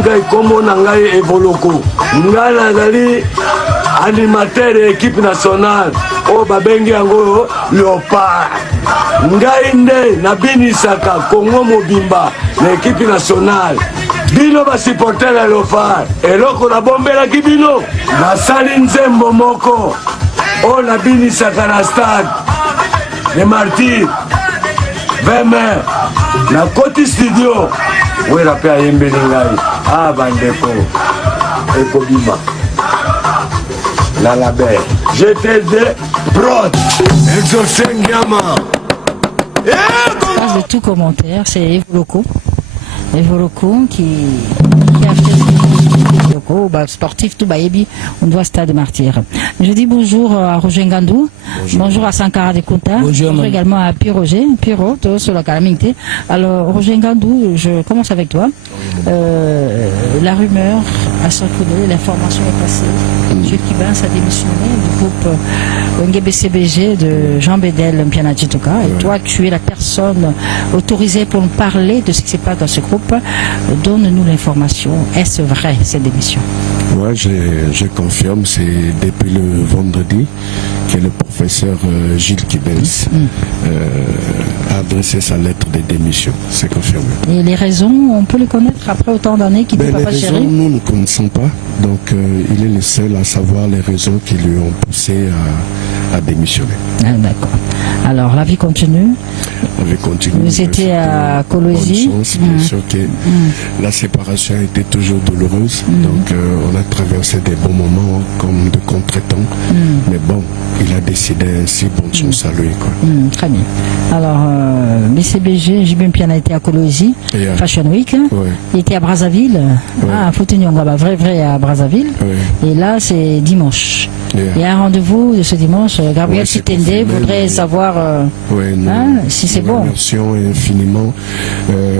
ngai kombo na ngai Evoloko. Ngai nazali animateur de l'équipe nationale. O babengi yango Léopard. Ngai nde nabinisaka Congo mobimba na équipe nationale. Bino ba supporter la Léopard. Eloko na bombelaki bino. Nasali nzembo moko. O nabinisaka na stade de Martyrs. 20 mai. Na koti studio. Wera pe ayembeli ngai. Ah bandeko. Ekobima. La label. GTD Prod. Exosengiama. De tout commentaire, c'est Evoloko. Evoloko qui a fait sportif tout baébi, on doit stade martyr. Je dis bonjour à Roger Ngandou, bonjour à Sankara de Kouta, bonjour également à Piro, sur la calamité. Alors Roger Ngandou, je commence avec toi. La rumeur a circulé, l'information est passée. M. Kibin s'est démissionné du groupe NGBCBG de Jean Bédel Mpiana Tchitouka. Et toi, tu es la personne autorisée pour nous parler de ce qui se passe dans ce groupe. Donne-nous l'information. Est-ce vrai cette démission? Oui, je confirme. C'est depuis le vendredi que le professeur Gilles Kibens a adressé sa lettre de démission. C'est confirmé. Et les raisons, on peut les connaître après autant d'années qu'il ne peut pas gérer? Nous ne connaissons pas. Donc, il est le seul à savoir les raisons qui lui ont poussé à démissionner. Ah, d'accord. Alors, la vie continue. La vie continue. Vous étiez à Colosie. Bien sûr que la séparation était toujours douloureuse. Donc, on a traversé des bons moments comme de contretemps. Mais bon, il a décidé ainsi, bonne chance à lui. Quoi. Très bien. Alors, BCBG, Jibin Piana était à Colosie, Fashion Week. Il était à Brazzaville. Ah, Foutenionga, vrai à Brazzaville. Et là, c'est dimanche. Il y a un rendez-vous de ce dimanche. Gabriel Chitende voudrait savoir si c'est bon. Merci infiniment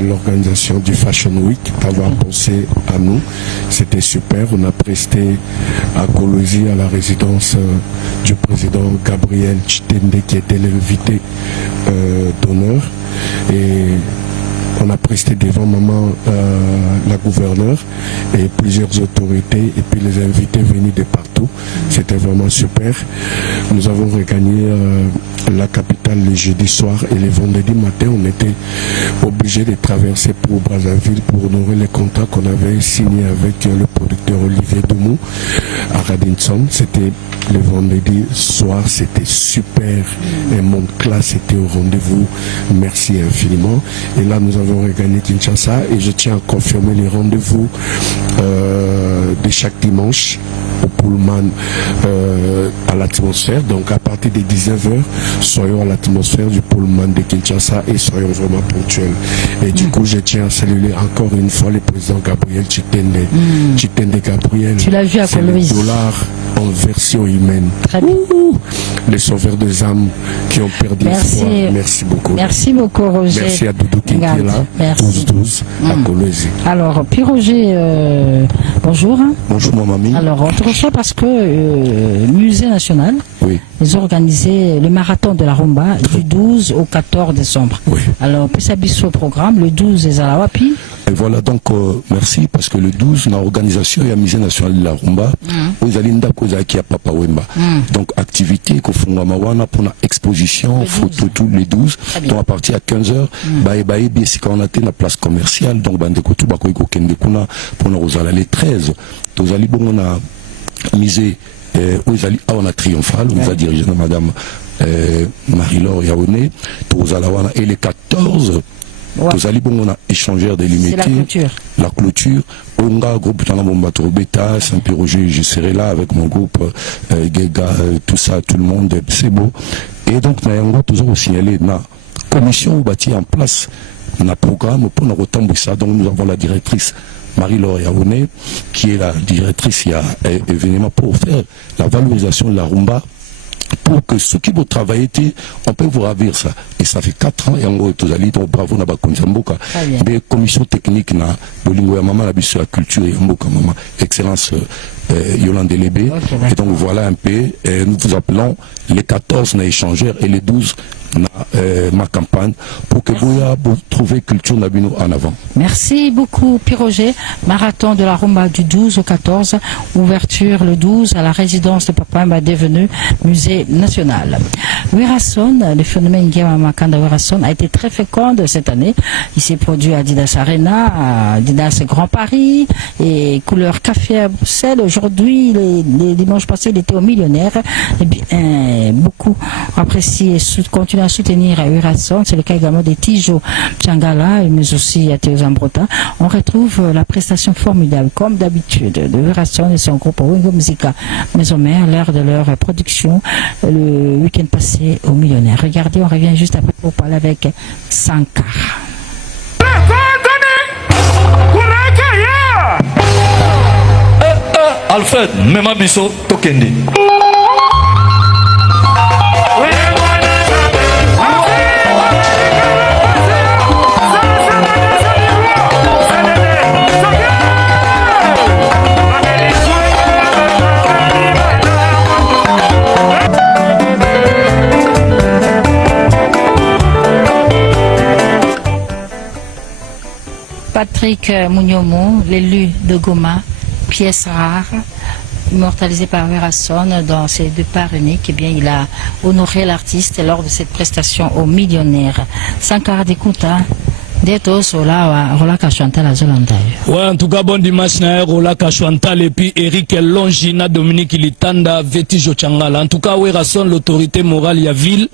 l'organisation du Fashion Week d'avoir pensé à nous. C'était super. On a presté à Colosie, à la résidence du président Gabriel Chitende qui était l'invité d'honneur. Et on a presté devant maman la gouverneure et plusieurs autorités et puis les invités venus de partout. C'était vraiment super. Nous avons regagné la capitale le jeudi soir et le vendredi matin on était obligé de traverser pour Brazzaville pour honorer les contrats qu'on avait signés avec le producteur Olivier Doumou à Radinson. C'était le vendredi soir, c'était super. Et mon classe était au rendez-vous. Merci infiniment. Et là nous avons regagné Kinshasa et je tiens à confirmer les rendez-vous de chaque dimanche au Pullman à l'atmosphère. Donc à partir de 19h, soyons à l'atmosphère du Pullman de Kinshasa et soyons vraiment ponctuels. Et du coup, je tiens à saluer encore une fois le président Gabriel Chitende. Chitende Gabriel, tu l'as vu à c'est le dollar en version humaine. Très bien. Les sauveurs des âmes qui ont perdu espoir. Merci beaucoup. Merci beaucoup, Roger. Merci à Doudou qui est là. 12-12 à Colosie. Alors, puis Roger, bonjour. Bonjour, mon mamie. Alors, on te reçoit parce que Musée National, ils ont organisé le marathon de la rumba du 12 au 14 décembre. Alors, puis ça bisse au programme, le 12 est à la Wapi. Et voilà, donc, merci, parce que le 12, dans l'organisation, il y a Musée National de la rumba, aux Alinda Kozaki à Papa Wemba. Donc, activité, qu'on fait pour une exposition, photo, tous les 12. Donc, à partir à 15h, bien, c'est quand on a été la place commerciale, donc, Bandekotou, Bakoiko Kendekuna, pour nous les 13. Donc, on a misé, on a triomphal, on va diriger madame Marie-Laure Yaoné, et les 14. On a échangé des limités. La clôture. On a groupe Beta, Saint-Pierre-Roger, je serai là avec mon groupe Gega, tout ça, tout le monde, c'est beau. Et donc, on a toujours signalé la commission bâtie en place, un programme pour nous retomber ça. Donc, nous avons la directrice Marie-Laure Yaoné, qui est la directrice, il y a événement pour faire la valorisation de la rumba. Pour que ceux qui vont travailler, on peut vous ravir ça. Et ça fait 4 ans, et en gros, tous allez, donc bravo, n'a pas Mboka. Mais commission technique, na, Bolingo, maman, la sur la culture, et Mboka, maman, excellence, Yolande Lébé. Okay, et donc voilà un peu, nous vous appelons les 14 échangeurs et les 12 ma campagne pour que vous trouviez culture Nabino en avant. Merci beaucoup Piroger. Marathon de la rumba du 12 au 14, ouverture le 12 à la résidence de Papa Wemba devenu musée national. Werason, le phénomène Ngema Makanda Werason a été très fécond cette année. Il s'est produit à Didas Arena, à Didas Grand Paris et couleur café à Bruxelles. Aujourd'hui, les dimanches passés, il était au Millionnaire. Et bien, beaucoup apprécié et continuent à soutenir à Werason. C'est le cas également des Tijo Tchangala, mais aussi à Théo Zambrota. On retrouve la prestation formidable, comme d'habitude, de Werason et son groupe Wingo Musica Maison Mère, l'heure de leur production le week-end passé au Millionnaire. Regardez, on revient juste après pour parler avec Sankar. Alfred, Mema Bisso, Tokendi. Patrick Mouniomo, l'élu de Goma, pièce rare, immortalisé par Werason dans ses deux parts uniques. Eh bien, il a honoré l'artiste lors de cette prestation au Millionnaire. Sankara Dekuta, Detos, Rolaka Chantal à Zolandaï. Ouais, en tout cas, bon dimanche, Rolaka Chantal et puis Eric Longina, Dominique Litanda, Vetijo Changala. En tout cas, Werason, l'autorité morale, ya ville,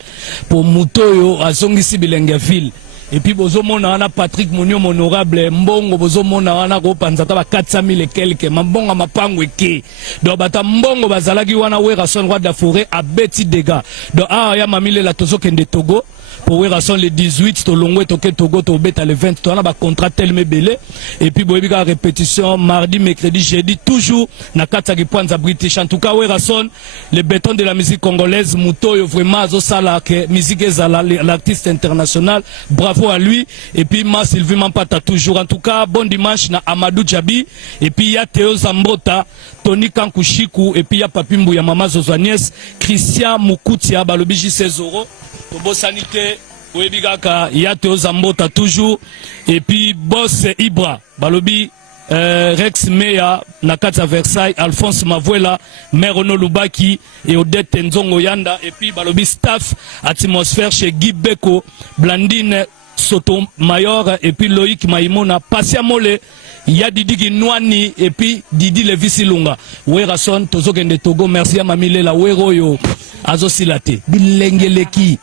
pour Mutoyo, à Zongisi Bilenga ville. Et puis bozomona wana Patrick Mouniom honorable mbongo bozomona wana ko panzata ba 400,000 et quelques mambonga mapango eke donc bata mbongo bazalaki wana Werason roi de la forêt a beti dégâts donc ya mamile la tozo kende Togo pour Werason le 18 to longwe toke Togo to beta le 20 to wana ba contrat tellement belé et puis boyebika répétition mardi mercredi jeudi toujours na kataki Pwanza British. En tout cas Werason le béton de la musique congolaise Mutoyo vraiment azo sala que musique ezala l'artiste international. Bravo à lui et puis ma Sylvie Mampata toujours. En tout cas bon dimanche na Amadou Djabi et puis ya Théo Zambrota, Tony Kankushiku et puis ya Papimbu ya Mama Zozanies, Christian Mukoutia balobiji 16 euros Tobo sanité Webigaka ya Théo Zambrota toujours et puis Boss Ibra balobi Rex Meya Nakata Versailles, Alphonse Mavuela, Merono Lubaki et Odette Nzongo Yanda et puis balobi staff atmosphère chez Guy Beko, Blandine Soto Mayor et puis Loïc Maïmona, Passia Mole, ya Didi Ginwani et puis Didi Levisi Lunga. Werason tozokende Togo, merci à Mamile la Weroyo Azosilate Bilengeleki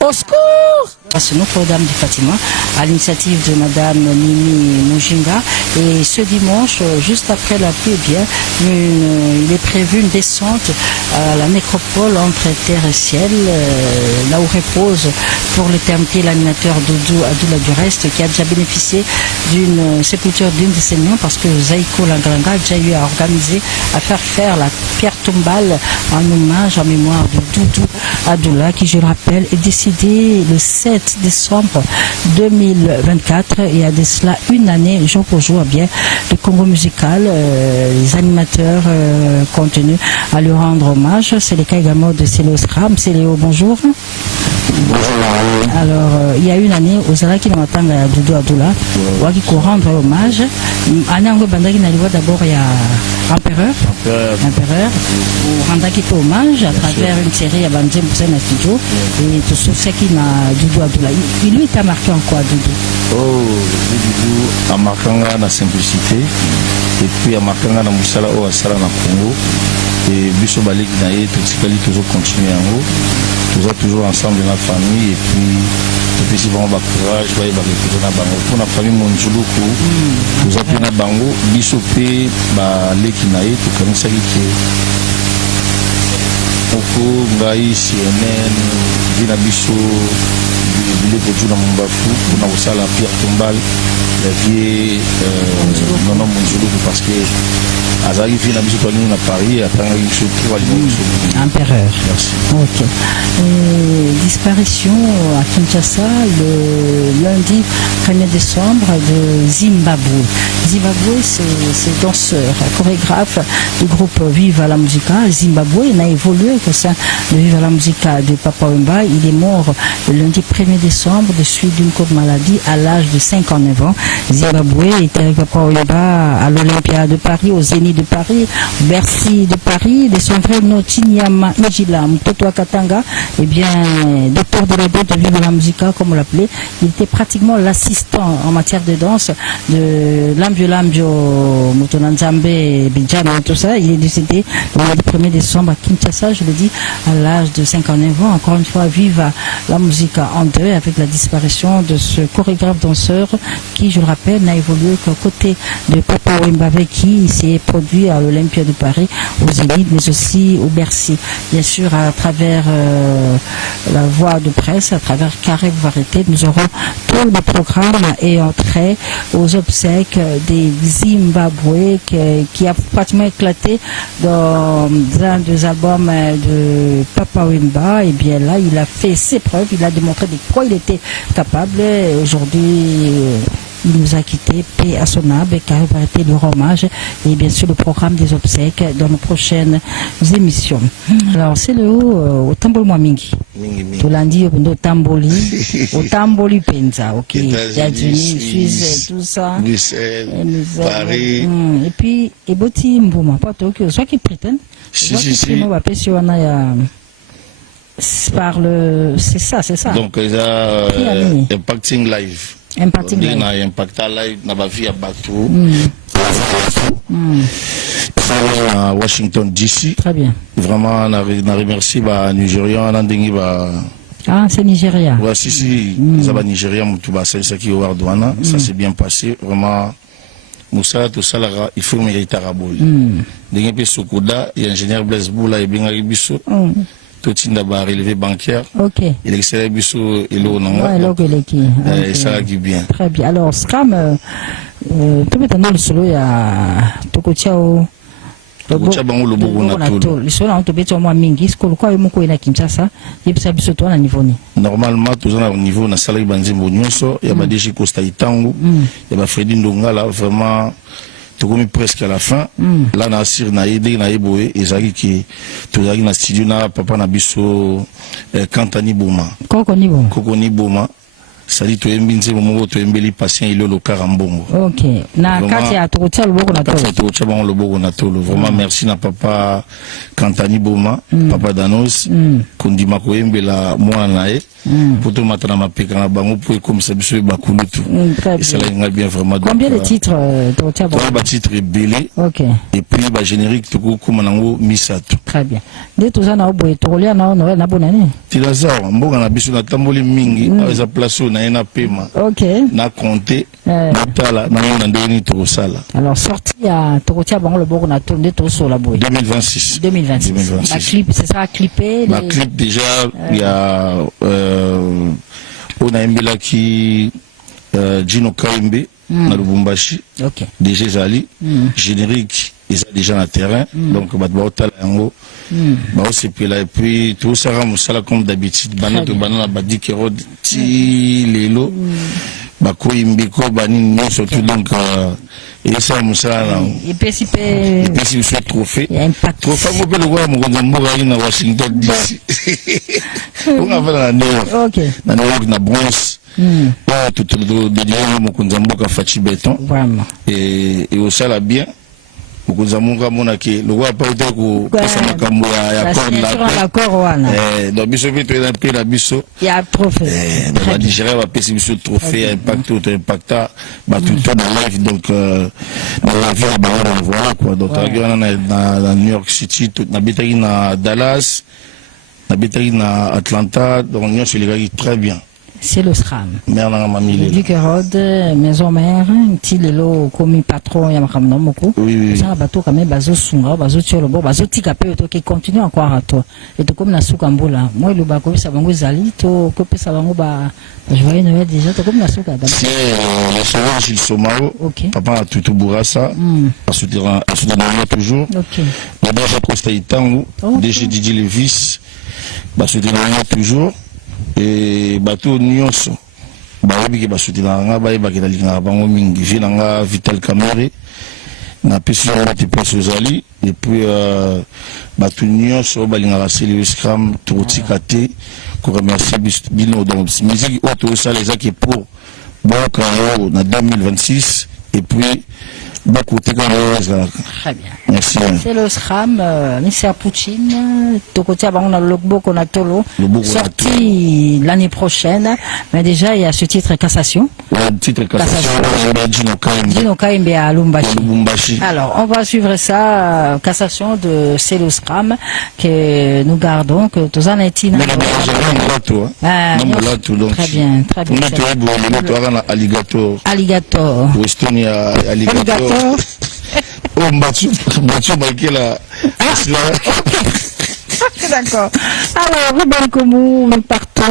au secours. C'est Notre-Dame du Fatima à l'initiative de Madame Mimi Mujinga et ce dimanche juste après la pluie il est prévu une descente à la nécropole entre terre et ciel là où repose pour l'éternité l'animateur Doudou Adoula du Reste qui a déjà bénéficié d'une sépulture d'une de ses noms parce que Zaïko Langalanga a déjà eu à organiser à faire la pierre tombale en hommage en mémoire de Doudou Adoula qui je le rappelle est décédé le 7 décembre 2024 et à de cela une année jour pour jour bien le Congo musical les animateurs contenus à lui rendre hommage. C'est le cas également de Céléo Scram. Céléo, bonjour. Alors il y a une année aux Alaki na matanga ya Doudou Adoula waki ko rendre hommage anango bandaki na liwa d'abord il y a Empereur pour rendre hommage à travers une série à Banzem Poussena Studio et tout ce qui m'a Doudou Adoula. Il lui t'a marqué en quoi Doudou? Doudou a marqué la simplicité et puis a marqué la musala au asala na Congo et biso baliki na ye totikali toujours continuer en haut toujours ensemble dans la famille et puis si vraiment courage va y avoir na bango pour la famille Monjuluku toujours puis na bango biso pe ba leki na ye to kanisa ki oko ngai CNN vina biso bile ko juna mbafu na usala pierre tombale la vie non Monjuluku parce que Azali vient à Bisotoni à Paris, à Paris, Empereur. Merci. Ok. disparition à Kinshasa le lundi 1er décembre de Zimbabwe. Zimbabwe, c'est danseur, chorégraphe du groupe Viva la Musica. Zimbabwe n'a évolué qu'au sein de Viva la Musica de Papa Wemba. Il est mort le lundi 1er décembre de suite d'une courte maladie à l'âge de 59 ans. Zimbabwe était avec Papa Wemba à l'Olympia de Paris, au Zénith de Paris, Bercy de Paris, de son frère Notinyama Njila Mtoto Katanga, et bien, docteur de la danse de Viva la Musica, comme on l'appelait. Il était pratiquement l'assistant en matière de danse de Lambio Mutonanzambe, Bidjana, tout ça. Il est décédé le 1er décembre à Kinshasa, je le dis, à l'âge de 59 ans. Encore une fois, Viva la Musica en deuil avec la disparition de ce chorégraphe danseur qui, je le rappelle, n'a évolué qu'à côté de Papa Wemba, avec qui il s'est produit à l'Olympia de Paris, au Zénith, mais aussi au Bercy. Bien sûr, à travers la voie de presse, à travers Carré Variété, nous aurons tout le programme et entrée aux obsèques des Zimbabwe qui a pratiquement éclaté dans un des albums de Papa Wemba. Et bien là, il a fait ses preuves, il a démontré de quoi il était capable. Aujourd'hui, il nous a quittés, paix à son âme, Carré Variété lui rend hommage, et bien sûr le programme des obsèques dans nos prochaines émissions. Alors c'est le haut au Tamboli Mwamingi. Tout lundi au Tamboli Penza, ok. États-Unis, Suisse, tout ça. Bruxelles, Paris. Et puis, et Boti Mbouma, pas Tokyo, soit qui prétendent. Si. C'est ça. Donc, il y a Impacting Live. Impacting Live. Impacta Live, na ba via Batou. À Washington DC. Très bien. Vraiment, on a remercié les Nigérians, Ah, c'est Nigeria. Ouais, si, ils ont Nigeria, c'est ça qui est au douane. Ça s'est bien passé. Vraiment, Moussa, tout ça, il faut mériter à Raboli. D'un peu Sokoda, il y a ingénieur Blaise Boula et Benga Bisso. Tout le monde a relevé bancaire. Ok. Il est excellent, Bisso et l'eau. Ouais, ça a dit bien. Très bien. Alors, Scram, peut-être dans le solo, il y a Tokotiao. Tokotia bango le bogo na tolo. Le solo, on te bête au moins mingi. Ce que le quoi est mon coin à Kinshasa. Il peut s'habiller toi à niveau. Normalement, tout ça au niveau na salari banzi mbonyoso. Il y a ba Deji Costa Itangu. Il y a ba Freddy Ndonga là vraiment. Tout comme presque à la fin. Là na sir na yede na yeboé. Ezaki qui tout ça na studio na papa na biso Kantani Boma. Kokoni Boma. C'est-à-dire que tu es un patient, il est le carambongo. Ok. Na kati ya Tokotia le bogo na tolo. Tokotia le bogo na tolo. Vraiment merci na papa Kantani Boma, papa Danos, kondima ko embela mwana nae. Pour tout matana mapeka na bango pour comme ça biso bakulutu. Et ça là bien vraiment. Combien de titres Tokotia bogo? Trois titres belé. OK. Et puis ba générique toko comme nango misato. Très bien. De tout ça na oboye tokolia na bonani. Tilaza mboga na biso na tamboli mingi, za place na paiement. Ok. Na compté. Natala na ndeni to sala. Alors sorti à Tokotia bango le bogo na tourné to so la boy. 2026. La clip, c'est ça clippé. La clip déjà il y a on a embela qui Gino Kaimbe na Lubumbashi. OK. Déjà Zali générique ils sont déjà dans terrain donc ba otala yango. Bah c'est puis là et puis tout ça ça comme d'habitude banana badi kerod ti lelo ba ko imbiko bani surtout donc et ça musala et puis c'est trophée trophée mo pele kwa mo nzamboka ina Washington DC on a fait la New York. OK. Na New York na bronze tout le de mo nzamboka Fachi Béton et au sala bien Mukunzamunga monake le roi pas été ko pesa makambo ya accord wana donc biso vitu ina pe la biso ya trophée ba Nigeria va pesa biso trophée impacta ba tout le temps dans live donc dans la vie ba on voit quoi donc na New York City tout na bitaki na Dallas na bitaki na Atlanta donc on se les très bien. C'est le SRAM. Duc Hérode, maison mère, Tilelo, commis patron, Yamakamno Moko. Oui. Ça, bateau, quand même, bazo sunga, bazo tiolobo, bazo tikape, qui continue encore à toi. Et tout comme na soukambola. Moi, le bako, ça va vous zali, to, copé, ça va vous ba, joyeux Noël déjà, tout comme na souka. C'est le sauveur Gilles Somao. Ok. Papa a tout bourassa. À soutenir toujours. Ok. D'abord, Jacques Costa Itangu, DG Didier Levis, bah, soutenir toujours. et bato nyonso bayebi ke basoutenaka nga bayebaki nalingaka bango mingi vi na nga Vital Kamerhe napesi yango te place ozali et puis bato nyonso balingaka Céline Scram tokotika te koremercie bino donc musique oyo tozosala ezaki pour boyoka yango na 2026 et puis beaucoup de très bien. Merci. C'est le SRAM, Mr. Poutine, Tokotia Bangon Logbo Konatolo, sorti l'année prochaine, mais déjà il y a ce titre Cassation. Ouais, titre Cassation, Dino Kaimbe à Lumbashi. Alors, on va suivre ça, Cassation de Celo SRAM, que nous gardons, que tous en est très bien, très bien. Alligator. Alligator. Westonia, Alligator. Oh, Mathieu Bakela. D'accord. Alors, Ruben Komou, nous partons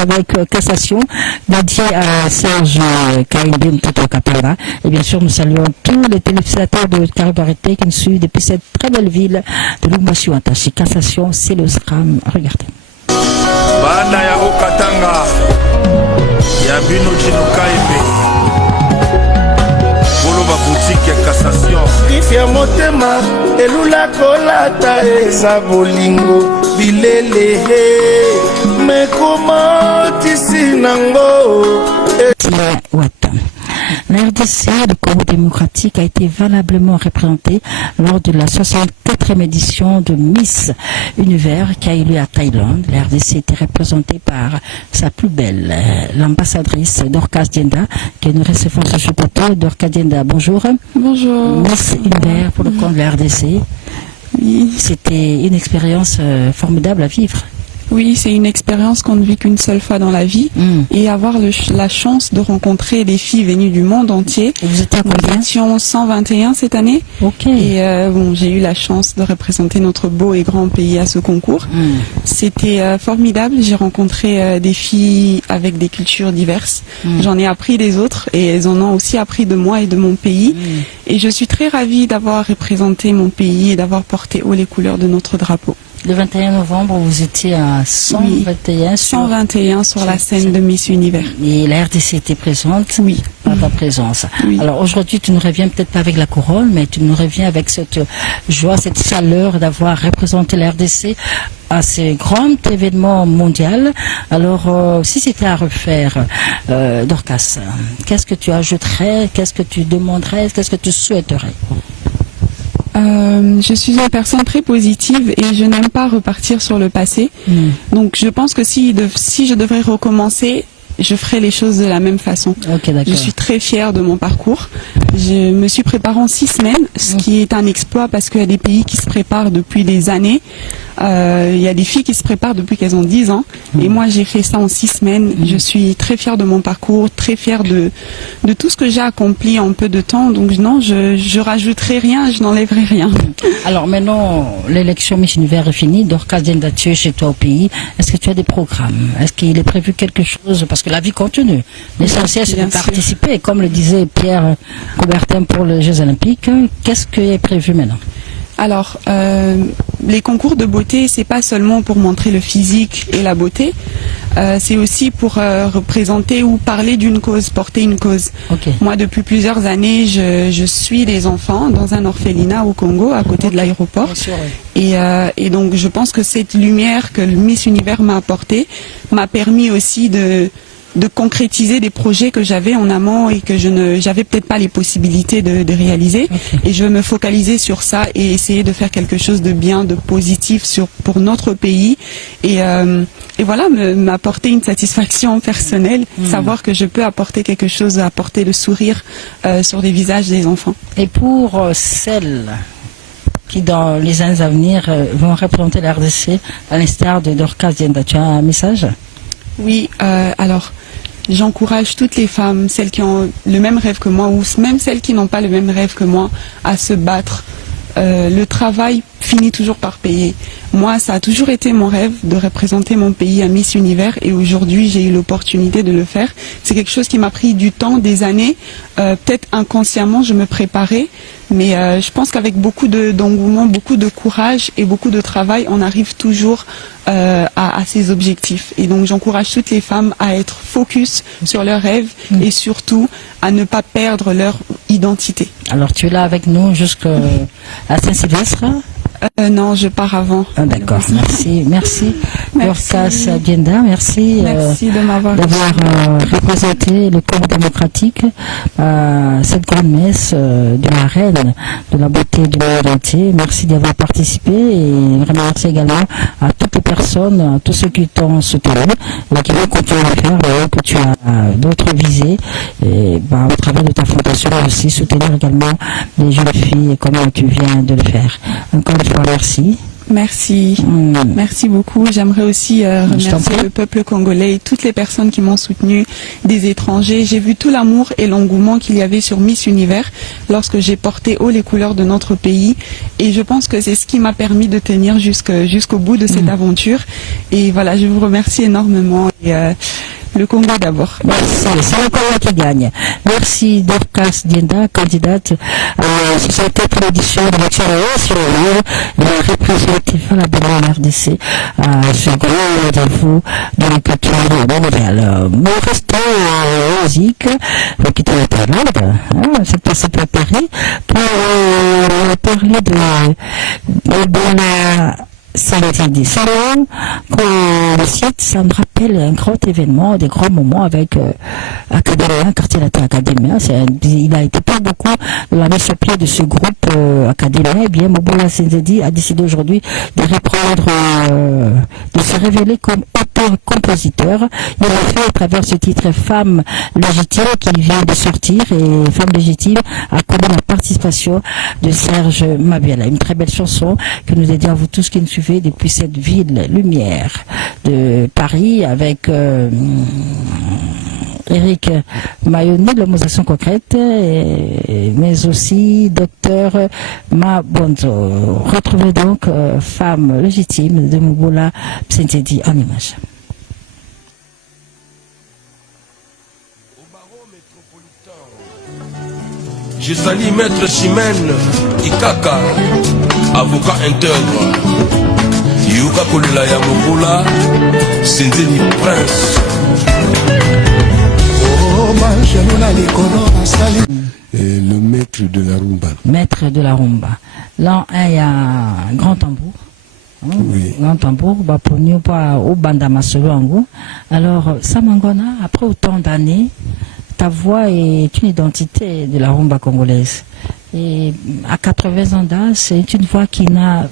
avec Cassation, dédié à Serge Karimbe Toto Kapala. Et bien sûr, nous saluons tous les téléspectateurs de Caribarité qui nous suivent depuis cette très belle ville de Lumbashi Watashi. Cassation, c'est le SRAM. Regardez. Bana ya Okatanga, ya Bino Chino Kaimbe. Boutique ya Cassation Rifia motema elula kolata eza bolingo bilele mekoma tisi nango La RDC, le Congo démocratique, a été valablement représenté lors de la 64e édition de Miss Univers qui a eu lieu à Thaïlande. La RDC était représentée par sa plus belle, l'ambassadrice Dorcas Dienda, que nous recevons sur ce plateau. Dorcas Dienda, bonjour. Bonjour. Miss Univers pour le compte de la RDC. Oui. C'était une expérience formidable à vivre. Oui, c'est une expérience qu'on ne vit qu'une seule fois dans la vie et avoir la chance de rencontrer des filles venues du monde entier. Et vous étiez à combien? Nous étions 121 cette année. Ok. Et bon, j'ai eu la chance de représenter notre beau et grand pays à ce concours. C'était formidable. J'ai rencontré des filles avec des cultures diverses. J'en ai appris des autres et elles en ont aussi appris de moi et de mon pays. Et je suis très ravie d'avoir représenté mon pays et d'avoir porté haut les couleurs de notre drapeau. Le 21 novembre, vous étiez à 121 sur la scène de Miss Univers. Et la RDC était présente par ta présence. Oui. Alors aujourd'hui, tu nous reviens peut-être pas avec la couronne, mais tu nous reviens avec cette joie, cette chaleur d'avoir représenté la RDC à ce grand événement mondial. Alors, si c'était à refaire, Dorcas, qu'est-ce que tu ajouterais, qu'est-ce que tu demanderais, qu'est-ce que tu souhaiterais? Je suis une personne très positive et je n'aime pas repartir sur le passé. Donc je pense que si je devrais recommencer, je ferai les choses de la même façon. Okay, je suis très fière de mon parcours. Je me suis préparée en 6 semaines, ce qui est un exploit parce qu'il y a des pays qui se préparent depuis des années. Il y a des filles qui se préparent depuis qu'elles ont 10 ans. Et moi, j'ai fait ça en 6 semaines. Je suis très fière de mon parcours, très fière de tout ce que j'ai accompli en peu de temps. Donc non, je rajouterai rien, je n'enlèverai rien. Alors maintenant, l'élection Miss Univers est finie. Dorcas Dienda, tu es chez toi au pays. Est-ce que tu as des programmes? Est-ce qu'il est prévu quelque chose? Parce que la vie continue. L'essentiel, c'est de participer. Comme le disait Pierre Coubertin pour les Jeux Olympiques, qu'est-ce qui est prévu maintenant? Alors, les concours de beauté, c'est pas seulement pour montrer le physique et la beauté, c'est aussi pour représenter ou parler d'une cause, porter une cause. Okay. Moi, depuis plusieurs années, je suis des enfants dans un orphelinat au Congo, à côté de l'aéroport. Et donc, je pense que cette lumière que le Miss Univers m'a apportée m'a permis aussi de concrétiser des projets que j'avais en amont et que j'avais peut-être pas les possibilités de réaliser. Okay. Et je veux me focaliser sur ça et essayer de faire quelque chose de bien, de positif pour notre pays. Et voilà, m'apporter une satisfaction personnelle, savoir que je peux apporter quelque chose, apporter le sourire sur les visages des enfants. Et pour celles qui, dans les années à venir, vont représenter la RDC, à l'instar de Dorcas Dienda, tu as un message? Oui, alors j'encourage toutes les femmes, celles qui ont le même rêve que moi ou même celles qui n'ont pas le même rêve que moi, à se battre le travail finit toujours par payer. Moi, ça a toujours été mon rêve de représenter mon pays à Miss Univers et aujourd'hui, j'ai eu l'opportunité de le faire. C'est quelque chose qui m'a pris du temps, des années. Peut-être inconsciemment, je me préparais, mais je pense qu'avec beaucoup d'engouement, beaucoup de courage et beaucoup de travail, on arrive toujours à ces objectifs. Et donc, j'encourage toutes les femmes à être focus sur leurs rêves et surtout à ne pas perdre leur identité. Alors, tu es là avec nous jusqu'à Saint-Sylvestre? Non, je pars avant. Ah, d'accord, merci. Merci. Dorcas Dienda, merci, de m'avoir représenté le corps démocratique à cette grande messe de la reine de la beauté du monde entier. Merci d'y avoir participé et merci également à toutes les personnes, à tous ceux qui t'ont soutenu et qui vont continuer à faire, que tu as d'autres visées et au travers de ta fondation aussi soutenir également les jeunes filles comme tu viens de le faire. Encore une fois, merci. Merci. Merci beaucoup. J'aimerais aussi remercier le peuple congolais et toutes les personnes qui m'ont soutenu, des étrangers. J'ai vu tout l'amour et l'engouement qu'il y avait sur Miss Univers lorsque j'ai porté haut les couleurs de notre pays. Et je pense que c'est ce qui m'a permis de tenir jusqu'au bout de cette aventure. Et voilà, je vous remercie énormément. Et, le Congo d'abord. Merci, c'est le Congo qui gagne. Merci Dorcas Dienda, candidate à la 64e édition de l'élection nationale et représentative à la Bénin RDC à ce grand rendez-vous de la culture mondiale. Nous restons en musique, pour quitter l'internaute, c'est passé préparé pour parler de la Saint-Denis. Salon, le site, ça me rappelle un grand événement, des grands moments avec Académia, quartier latin Académia. Il a été pas beaucoup de la mise sur pied de ce groupe Académia. Eh bien, Mobola Senzedi a décidé aujourd'hui de reprendre, de se révéler comme auteur-compositeur. Il l'a fait à travers ce titre Femme légitime qui vient de sortir et Femme légitime a connu la participation de Serge Mabiala. Une très belle chanson que nous dédions à vous tous qui nous suivez depuis cette ville lumière de Paris avec Eric Mayoni, l'homonisation concrète, mais aussi Docteur Mabonzo. Retrouvez donc Femme légitime de Mobola Senzedi en image. Je salue Maître Chimène Ikaka, avocat intègre. Yuka Kolela ya Mobola Senzedi Prince. Et le maître de la rumba. Maître de la rumba. Là, il y a un grand tambour. Oui. Grand tambour, pour nous, au Bandama Solongo. Alors, Samangona, après autant d'années, ta voix est une identité de la rumba congolaise. Et à 80 ans d'âge, c'est une voix qui n'a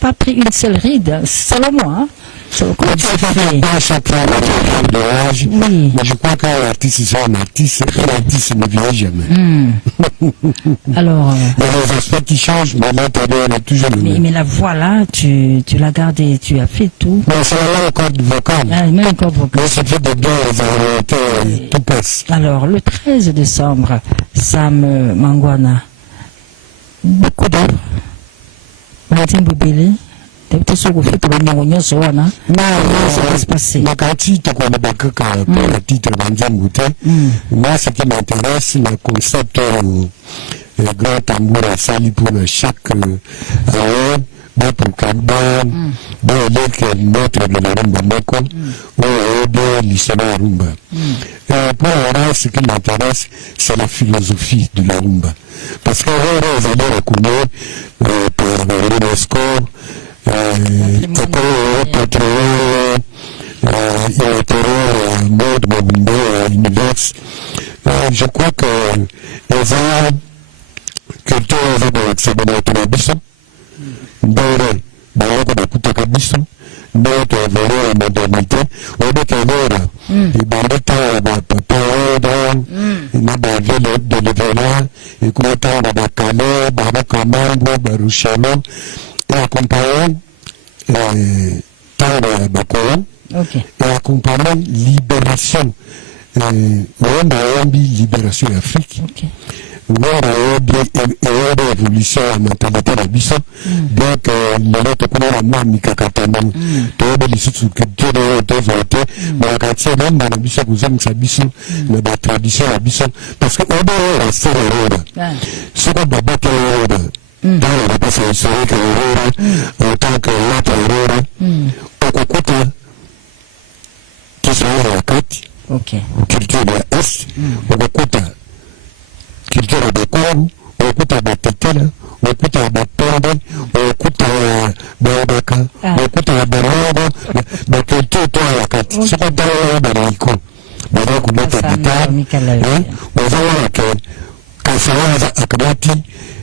pas pris une seule ride, selon moi. Hein. Comment tu as fait? Oui. Mais je crois qu'un artiste, c'est un artiste ne vieillit jamais. Alors. Il y a des aspects qui changent, mais l'intérieur est toujours le même. Mais la voix là, tu l'as gardée, tu as fait tout. Non, c'est la même corde vocale. Même une corde vocale. Mais c'est fait de deux, tout passe. Alors, le 13 décembre, Sam Mangwana, beaucoup d'œuvres. Martin Boubili. Peut-être que vous faites le nom de ce wana. Non, ça va se passer. Mais quand tu te connais pas que pour le titre Banzambouté, moi, ce qui m'intéresse, le concept grand tambour à sali pour chaque pour Kagban, le maître de la rumba Moko, ou de l'histoire rumba. Pour moi, ce qui m'intéresse, c'est la philosophie de la rumba. Parce qu'on va aller reconnaître pour l'UNESCO, je crois que les arts culture c'est de notre biso notre modernité et bandita de l'événement et et accompagner et accompagner libération libération d'Afrique évolution ya mentalité na biso donc lelo tokomona mwa mikakatano toyebi lisusu culture oyo tozwa te bakatie namba na biso kozongisa biso na batradition na biso parce que oyo oyo asala oyoba soko babaki oyoba dans la base historique en tant que lata aurora okukuta kiswahili ya kati culture ya est okukuta culture ya bakongo okukuta batetela okukuta batombe okukuta babaka okukuta ya balongo baculture to ya kati soko tala bariko baba kuleta gitare wazawa ke kasawaza akabati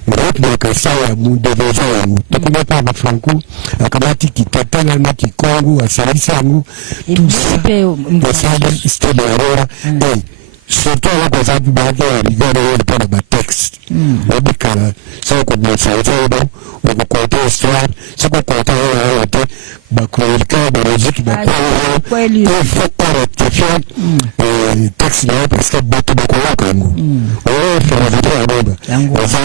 rythme kasaya mudeveza yangu tokomata bafranco akabati kitatala na kikongo asalisa yangu basali stade aurora surtout ala bazabi baake ya rigore oyo mpona batexte babikala soko komesanzebo okokonte histoire soko konte oyo te bakoelika balogike bakoyo ifo orectifie texte na yo parce que bato bakolaka yango oyo faravite yango eza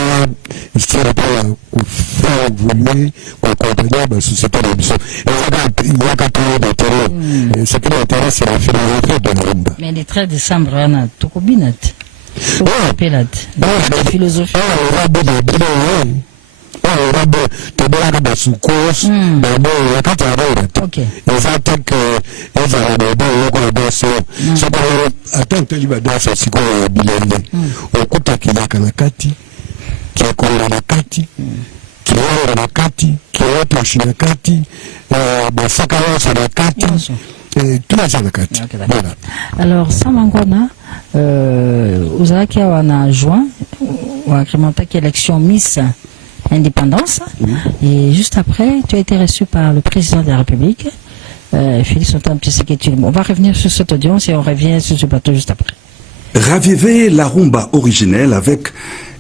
histoire mpona kofaire évoluer koaccompagner basociété na biso ezaka toyo d'intérêt ce qui m'intéresse c'est la philosophie de la rumba. Mais le 13 décembre wana tokobina te tokopela te philosophie tobelaka basukos babo yakati ya roda te eza teke ezala bebe oyoko ya danso soko ata nteli badanso sikoyo ya bilenge okuta kilaka na kati kiekonga na kati kiwanga na kati kiwatoshi na kati basaka nyonso na kati tout ça na kati. Voilà. Alors Samangwana ozalaki awa na juin oagrémentaki élection Miss Indépendance et juste après tu as été reçu par le président de la République Félix Antoine Tshisekedi. On va revenir sur cette audience et on revient sur ce plateau juste après. Ravivez la rumba originelle avec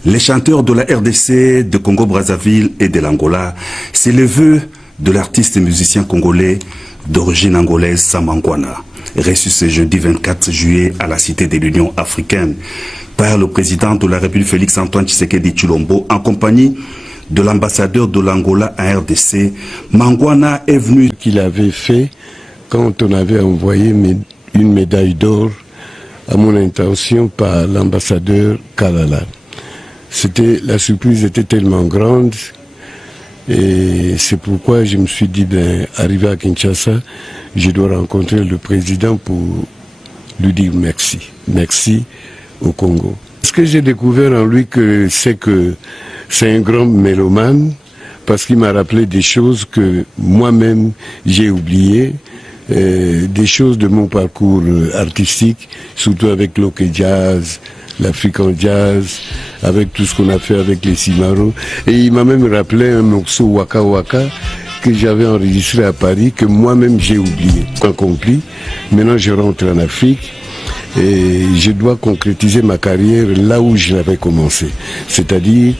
les chanteurs de la RDC, de Congo-Brazzaville et de l'Angola. C'est le vœu de l'artiste et musicien congolais d'origine angolaise Samangwana, reçu ce jeudi 24 juillet à la Cité de l'Union africaine par le président de la République Félix Antoine Tshisekedi Tshilombo en compagnie de l'ambassadeur de l'Angola à RDC. Mangwana est venu... Qu'il avait fait quand on avait envoyé une médaille d'or à mon intention par l'ambassadeur Kalala. La surprise était tellement grande et c'est pourquoi je me suis dit, arrivé à Kinshasa, je dois rencontrer le président pour lui dire merci. Merci au Congo. Ce que j'ai découvert en lui, c'est que c'est un grand mélomane parce qu'il m'a rappelé des choses que moi-même j'ai oubliées. Des choses de mon parcours artistique, surtout avec l'Oke Jazz, l'African Jazz, avec tout ce qu'on a fait avec les Simaro. Et il m'a même rappelé un morceau Waka Waka que j'avais enregistré à Paris, que moi-même j'ai oublié. Accompli. Maintenant je rentre en Afrique et je dois concrétiser ma carrière là où je l'avais commencé. C'est-à-dire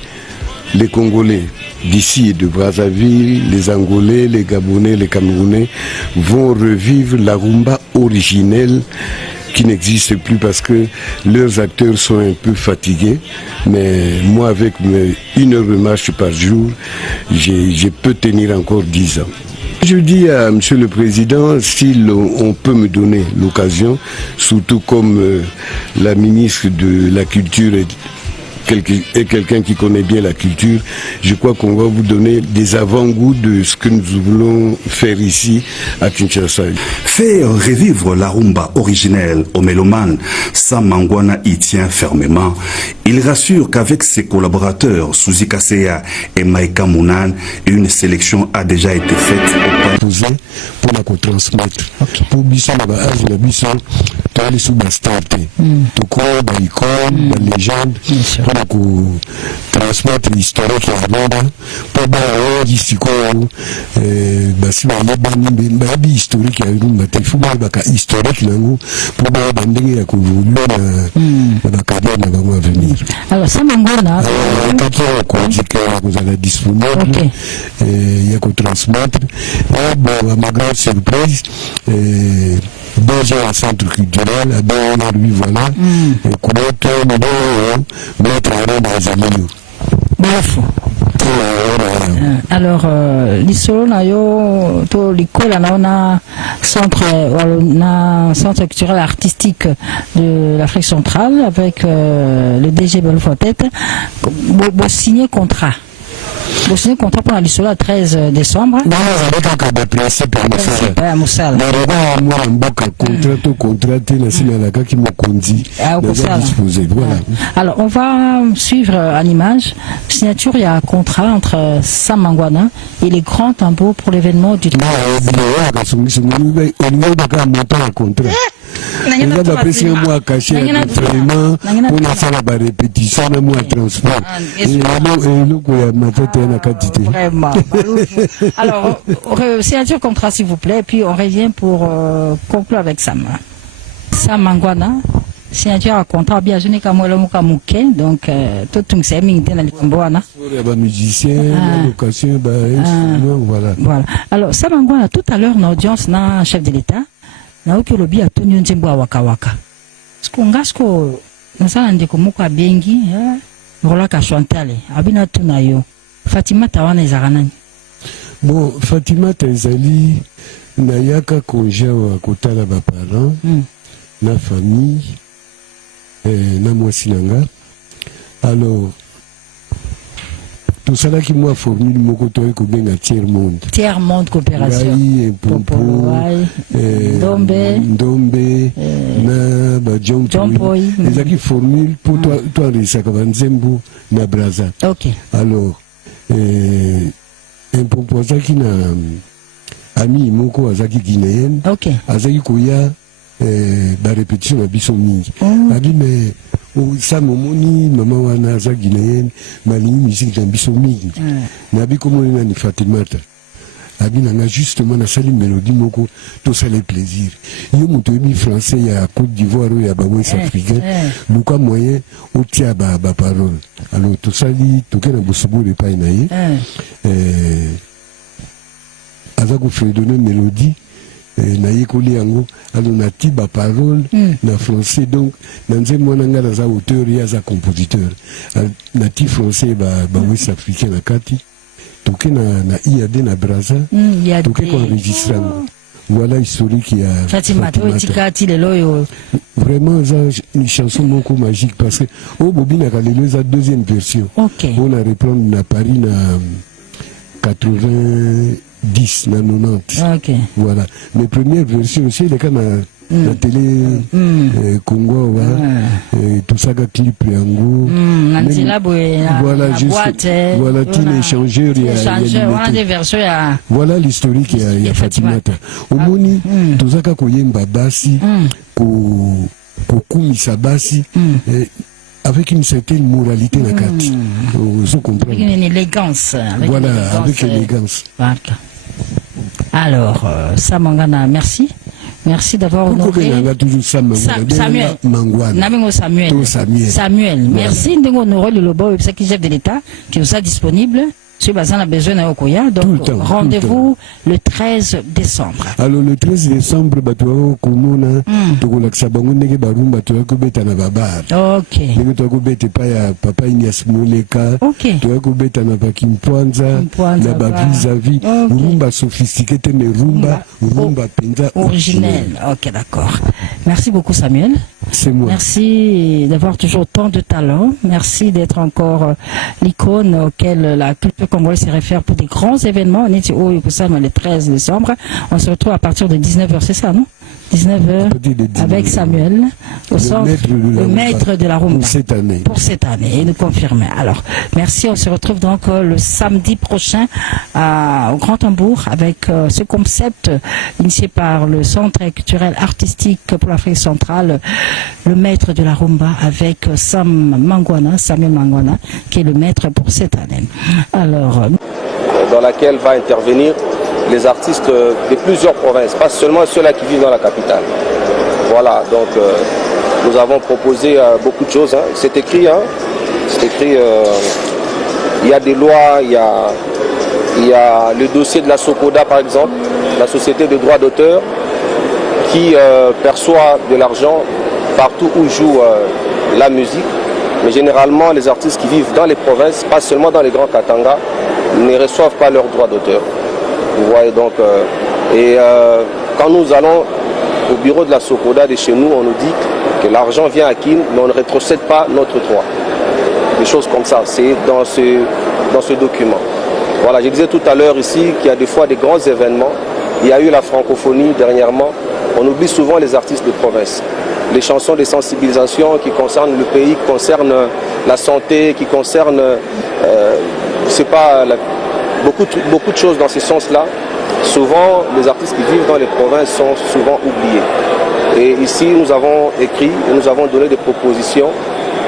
les Congolais d'ici et de Brazzaville, les Angolais, les Gabonais, les Camerounais vont revivre la rumba originelle qui n'existe plus parce que leurs acteurs sont un peu fatigués. Mais moi, avec 1 heure de marche par jour, je peux tenir encore 10 ans. Je dis à M. le Président, si on peut me donner l'occasion, surtout comme la ministre de la Culture est quelqu'un qui connaît bien la culture, je crois qu'on va vous donner des avant-goûts de ce que nous voulons faire ici à Kinshasa. Faire revivre la rumba originelle au mélomane, Samangwana y tient fermement. Il rassure qu'avec ses collaborateurs, Suzy Kaseya et Maïka Mounan, une sélection a déjà été faite pour la transmettre. Pour Bisson, la Bisson, tu as les sous-bastards, tu crois, l'icône, la légende, pour transmettre l'historique à Rwanda, pour l'historique historique à Rwanda, il faut que historique pour la carrière à venir. Alors, Samangwana, vous allez disponible, il y a qu'on transmettre. À ma grande surprise, 2 DG un centre culturel, lui voilà. Et Kouloto, maître Zalilou. Bref. Alors, l'isolo na yo to l'école na centre culturel artistique de l'Afrique centrale avec le DG Belfort-Tête. Vous signez contrat. Vous signez contrat pour l'isolo le 13 décembre. Non, avec un principe à Moussala. Moi, un contrat, qui m'a conduit. Voilà. Alors, on va suivre à l'image. Signature, il y a un contrat entre Sam Mangwana et les grands tambours pour l'événement du. Moi caché l'entraînement, on a fait la répétition, on a transport. Vraiment. Alors, signature contrat s'il vous plaît, puis on revient pour conclure avec Sam. Sam Mangwana, signature à contrat, bien je n'ai qu'à moi le mouké, donc tout le monde sait dans les tambours. Musicien, location, voilà. Voilà. Alors, Sam Mangwana, tout à l'heure, l'audience, n'a chef de l'État. Na uki lobi atonyo njembo wa waka ngasko nasala ndeko moko abengi rola ka Chantale abina tuna yo Fatima tawana ezaka nani. Bon, Fatima ezali na yaka konja wa kotala ba parents na famille na mwasi nanga. Alors tout ça là qui m'a formule moko to ko benga tiers monde coopération Ndombe na ba Jompoy les qui formule pour toi risaka banzembu na Braza. OK. Alors un proposal qui na ami moko azaki guinéenne. OK. Azaki koya ba répétition na biso mingi. Abi mais ça momoni maman wana za guinéenne malingi musique dans biso mingi. Nabi komo na ni Fatimata. Abi nanga justement na sali mélodie moko to ça les plaisir. Yo moto bi français ya Côte d'Ivoire ou ya ba West africain. Luka moyen o tia ba parole. Alors to sali to kena bosobo le pa na ye. Azako fait donner mélodie na yekoli yango alors na tiba parole na français donc nanze mwana ngala za auteur ya za compositeur na ti français ba West africain na kati toke na IAD na Braza toke ko enregistrer voilà historique ya Fatima tikati lelo yo vraiment ça une chanson moko magique parce que au bobina kalelo za deuxième version on a reprendre na Paris na 90 na 90. OK. Voilà. Mes premières versions aussi les cas la télé Congo tout ça ga clip yango. Voilà juste voilà tin échangeur il y a des versions voilà l'historique il y a Fatimata. Omoni tout ça ka koyemba basi ko kumisa basi avec une certaine moralité na kati. Vous comprenez. Avec une élégance. Voilà, avec élégance. Voilà. Alors, Sam Mangwana, merci. Merci d'avoir honoré. Samuel. Samuel. Merci de honorer le lobo chef de l'État qui nous a disponible. Si vous avez besoin d'un Okoya, donc rendez-vous le 13 décembre. Alors le 13 décembre, Batoa Komona, Togolaksa Bangonege Barum, Batoa Kobeta Nababar. OK. Batoa Kobeta Papa Ignace Moleka. OK. Batoa Kobeta Nabakim Pwanza, Nabavi Zavi, rumba sophistiqué, mais rumba penza originel. OK, d'accord. Merci beaucoup, Samuel. C'est moi. Merci d'avoir toujours tant de talent. Merci d'être encore l'icône auquel la culture congolaise se réfère pour des grands événements. On est le 13 décembre. On se retrouve à partir de 19h, c'est ça, non? 19h avec Samuel au centre, le maître de la rumba pour cette année et nous confirmer. Alors merci, on se retrouve donc le samedi prochain au Grand Tambour avec ce concept initié par le Centre culturel artistique pour l'Afrique centrale, le maître de la rumba avec Samuel Mangwana qui est le maître pour cette année. Alors dans laquelle va intervenir les artistes de plusieurs provinces, pas seulement ceux-là qui vivent dans la capitale. Voilà, donc nous avons proposé beaucoup de choses. C'est écrit, il y a des lois, il y a le dossier de la SOCODA par exemple, la Société de droits d'auteur, qui perçoit de l'argent partout où joue la musique. Mais généralement, les artistes qui vivent dans les provinces, pas seulement dans les grands Katanga, ne reçoivent pas leurs droits d'auteur. Vous voyez donc. Quand nous allons au bureau de la Sokoda de chez nous, on nous dit que l'argent vient à Kin, mais on ne rétrocède pas notre droit. Des choses comme ça, c'est dans ce document. Voilà, je disais tout à l'heure ici qu'il y a des fois des grands événements. Il y a eu la francophonie dernièrement. On oublie souvent les artistes de province. Les chansons de sensibilisation qui concernent le pays, qui concernent la santé, qui concernent beaucoup de choses dans ce sens-là. Souvent, les artistes qui vivent dans les provinces sont souvent oubliés. Et ici, nous avons écrit et nous avons donné des propositions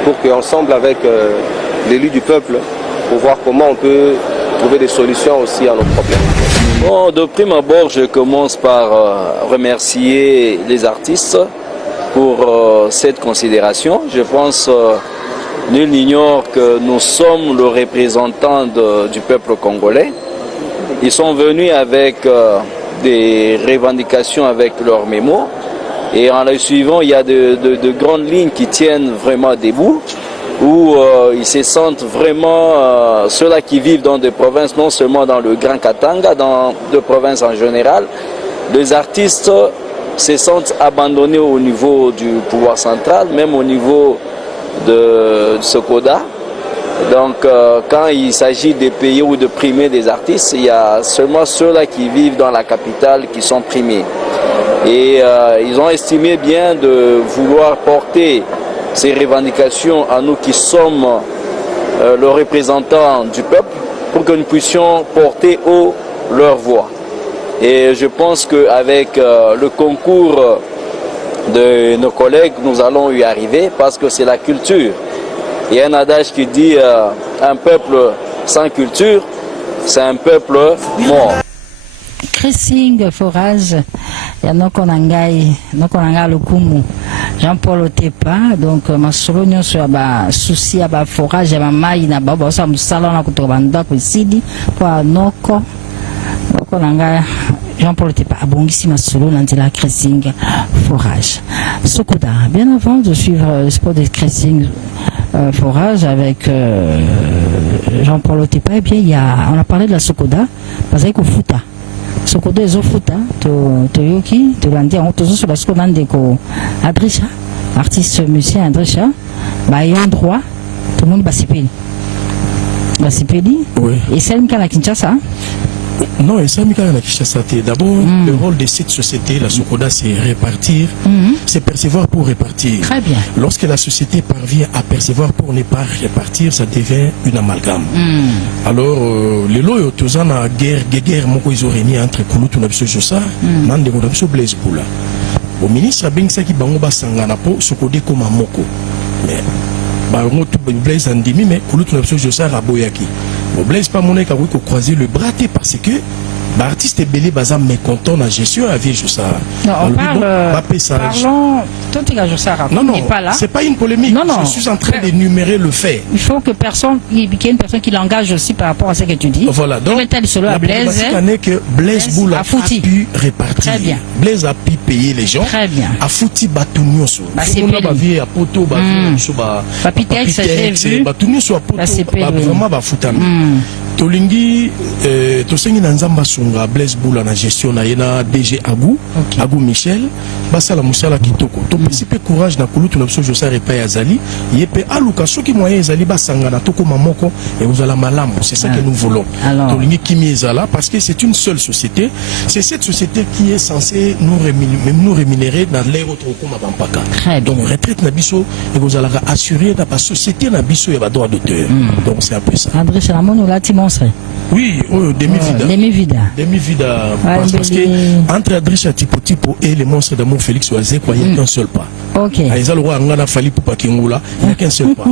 pour qu'ensemble avec l'élu du peuple, pour voir comment on peut trouver des solutions aussi à nos problèmes. Bon, de prime abord, je commence par remercier les artistes pour cette considération. Je pense nul n'ignore que nous sommes le représentant du peuple congolais. Ils sont venus avec des revendications avec leurs mémos. Et en les suivant, il y a de grandes lignes qui tiennent vraiment debout, où ils se sentent vraiment, ceux-là qui vivent dans des provinces, non seulement dans le Grand Katanga, dans des provinces en général, les artistes se sentent abandonnés au niveau du pouvoir central, même au niveau de Sokoda. Donc quand il s'agit de payer ou de primer des artistes, il y a seulement ceux-là qui vivent dans la capitale qui sont primés. Et ils ont estimé bien de vouloir porter ces revendications à nous qui sommes le représentant du peuple pour que nous puissions porter haut leur voix. Et je pense qu'avec le concours de nos collègues, nous allons y arriver parce que c'est la culture. Il y a un adage qui dit un peuple sans culture, c'est un peuple mort. Cressing forage ya nokonangai lokumu Jean-Paul Otepa donc masolo nyonso ya ba souci ya ba forage ya mai na baba sa musala na kutoka ndako isidi kwa nokonanga Jean-Paul Otepa abongisi masolo na nzela Cressing forage. Sokoda, bien avant de suivre le sport de Cressing forage avec Jean-Paul Otepa, et bien on a parlé de la Sokoda parce que Futa. Sokoda ezofuta toyoki tolandi yango tozosola siko na ndeko Adrisha, artiste musicien Adrisha bayon droit tomoni basepeli et salimika na Kinshasa. Non, et ça, d'abord, le rôle de cette société, la Sokoda, c'est répartir, c'est percevoir pour répartir. Très bien. Lorsque la société parvient à percevoir pour ne pas répartir, ça devient une amalgame. Alors, les lois, tous en a guerre, moko ils ont réuni entre Kouloutou Nabso Jossa, Mande Nabso Blaise Boula. Au ministre Abengsa qui bangoba sanganapo, Sokodé comme un moko. Mais, Blaise Andimi, mais Kouloutou Nabso Jossa Raboyaki. Blaise pas mon état croiser le bras parce que l'artiste est belé bazar mécontent la gestion à vie ça. Non, on parlons non, c'est pas une polémique. Non, je suis en train d'énumérer le fait. Il faut que il y ait une personne qui l'engage aussi par rapport à ce que tu dis. Voilà, donc la Blaise que Blaise Boula a pu répartir. Très bien. Blaise a pu payer les gens. Très bien. A fouti Batunioso. Vraiment Tolingi tosengi na nzamba sunga Blaise Boula na gestion na yena DG Agou Michel basala musala kitoko to participer courage na Kouloutou na biso Jossa repa ya zali yepe aluka soki moyen ezali basanga na toko mamoko et vous allez malamu, c'est ça que nous voulons. Tolingi kimi ezala parce que c'est une seule société, c'est cette société qui est censée nous rémunérer dans l'air autre comme bampaka. Donc retraite na biso et vous allez assurer dans la société na biso ya ba droit d'auteur. Donc c'est un peu ça. André Salamon ou Lati Monsre. Oui, demi-vida. Demi-vida. Parce que entre Adrisha Tipo et les monstres d'amour Félix Oazé, il n'y a qu'un seul pas. Ok. Il n'y a qu'un seul pas.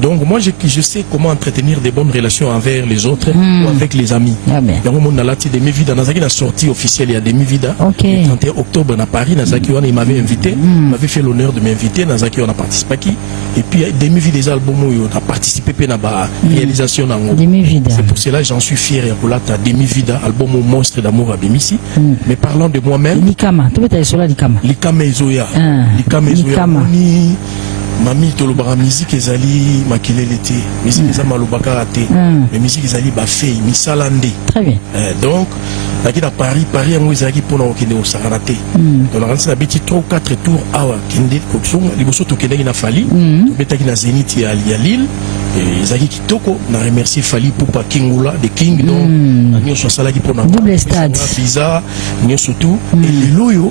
Donc moi je sais comment entretenir des bonnes relations envers les autres ou avec les amis. Donc mon alati demi-vida. Nazaki la sortie officielle il y a demi-vida. Le 31 octobre à Paris, Nazaki il m'avait invité, m'avait fait l'honneur de m'inviter. Nazaki on a participé et puis demi-vida des albums où on a participé à la réalisation. C'est pour cela que j'en suis fier et pour la demi-vida album Monstre d'amour à Bémissi. Mais parlant de moi-même. Likama, tu veux sur la Likama. Likama ezoya. Likama ezoya. Mami tolobara musique ezali makelele te, musique ezali malobaka raté, mais musique ezali ba fei misala nde. Très bien. Donc naki na Paris yango ezali pona okende au Saranaté. Donc na kanisa beti 3 ou 4 tours awa kende kotsonga liboso to kende na Fali, to betaki na Zénith ya Lille. Et ezali kitoko na remercier Fali Poupa Kingula de King donc na nyoso salaki pona double stade. Visa nyoso tout et loyo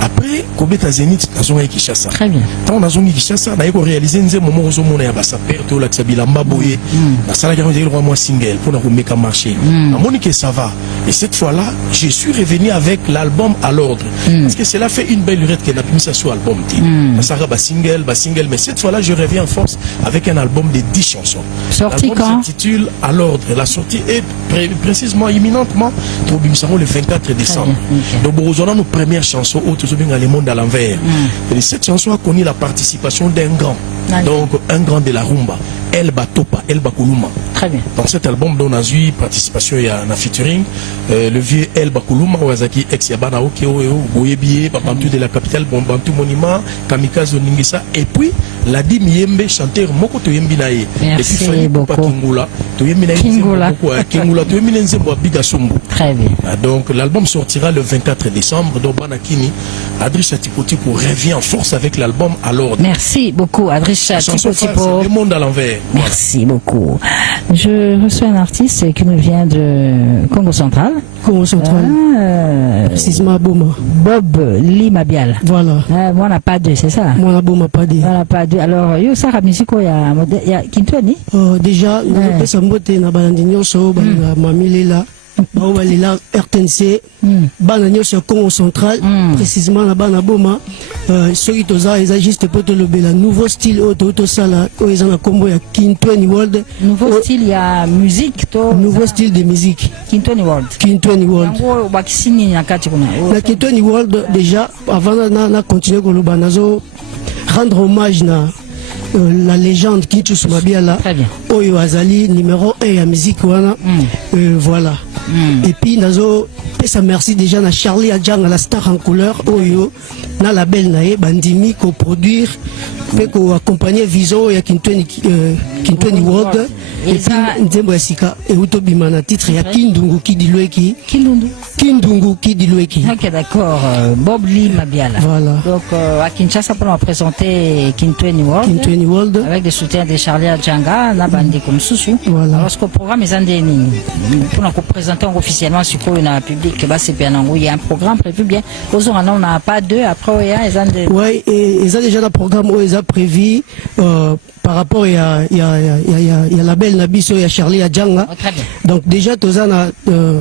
après kobeta Zénith nazonga Kinshasa. Très bien. Tant nazonga Kinshasa na yeko réaliser nze momo ozomona ya basa perte la bilamba boye na sala ki le roi moi single pour na komeka marché na monique ça va et cette fois-là je suis revenu avec l'album à l'ordre parce que cela fait une belle lurette que n'a mis ça sur album na sala ba single mais cette fois-là je reviens en force avec un album de 10 chansons. Sorti quand? S'intitule À l'ordre. La sortie est précisément imminentement pour le 24 décembre. Donc nous avons nos premières chansons Le monde à l'envers. Et cette chanson a connu la participation d'un grand. Donc un grand de la rumba. Elba Topa, Elba Kuluma. Très bien. Dans cet album dont on a eu participation il y a un featuring le vieux Elba Kuluma Wazaki ex Yabana Okeo Boyebié Babantu de la capitale Bantu Monument Kamikaze Oningisa et puis la Di Miyembe chanteur Moko Toyembi Nae. Merci beaucoup. Kingula Toyembi Nae Kingula Toyembi Nzembo Biga Sombo. Très bien. Donc l'album sortira le 24 décembre donc Banakini Adrissa Tipotipo revient en force avec l'album À l'ordre. Merci beaucoup Adrissa Tipotipo. Le monde à l'envers. Merci beaucoup. Je reçois un artiste qui nous vient de Congo Central. Congo Central. Précisément Boma. Bob Limabial. Voilà. Moi, on n'a pas deux, c'est ça? Moi, on a Boma pas deux. On n'a pas deux. Alors, yo, ça, musique, il y a Kintoni? Déjà, nous avons fait mbote na balandinyo so, mamilela. Baobalela RTNC bana nyonso Congo Central précisément na bana Boma soki toza eza juste pour te lobela nouveau style auto sala eza na kombo ya Kintweni World. Nouveau style ya musique to nouveau style de musique Kintweni World. Kintweni World yango bakisini na kati kuna na Kintweni World déjà avant na continuer koloba nazo rendre hommage na la légende Kitus Mabiala Oyo Azali numéro 1 ya musique wana voilà. Et puis nazo pesa merci déjà na Charlie Adjang la star en couleur Oyo na label nae bandimi ko produire pe ko accompagner vision ya Kintweni World et puis Nzembo Yasika et utobima na titre ya Kindungu Kidilweki. Kindungu Kidilweki. OK, d'accord. Bob Lee Mabiala. Voilà. Donc à Kinshasa pour présenter Kintweni World avec des soutiens de Charlie Adjanga na bandi comme Soussou. Voilà. Parce que le programme est endéni pour nous présenter officiellement sur quoi on a public bah c'est bien il y a un programme prévu bien aux on n'a pas deux après il y a ouais et ils ont déjà le programme où ils ont prévu par rapport il y a la belle Nabiso il y a Charlie Adjanga donc déjà tozana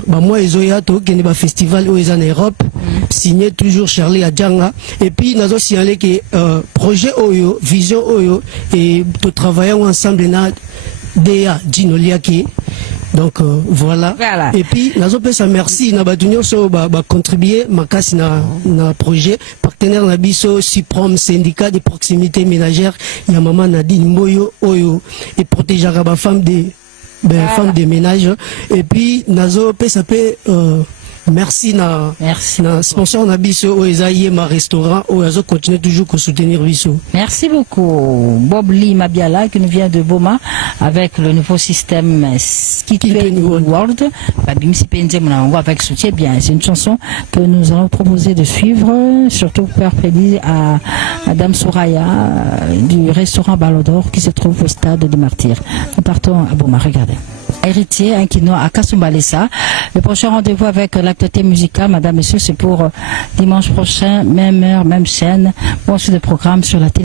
moi ils ont ya to kene ba festival où ils en Europe signé toujours Charlie Adjanga et puis nazo signalé que projet Oyo vision Oyo et tout travaillons ensemble na Dea Ginoliaki. Donc voilà. Et puis nazo pesa merci na batunyo so ba contribuer makasi na projet partenaire na biso Suprom syndicat de proximité ménagère ya maman Nadine Mboyo Oyo et protéger ba femme femmes de ménage et puis nazo pesa pe merci na sponsor na biso Oezaïe ma restaurant Oazo continue toujours à soutenir biso. Merci beaucoup Bob Lee Mabiala qui nous vient de Boma avec le nouveau système Kintweni World. Babimsi Penze Mounango avec soutien bien. C'est une chanson que nous allons proposer de suivre surtout pour faire plaisir à Madame Soraya du restaurant Balodor qui se trouve au stade de Martyrs. Nous partons à Boma, regardez. Héritier, un kino à Kasumbalesa. Le prochain rendez-vous avec l'actualité musicale, madame, messieurs, c'est pour dimanche prochain, même heure, même chaîne. Bon, c'est le programme sur la télé.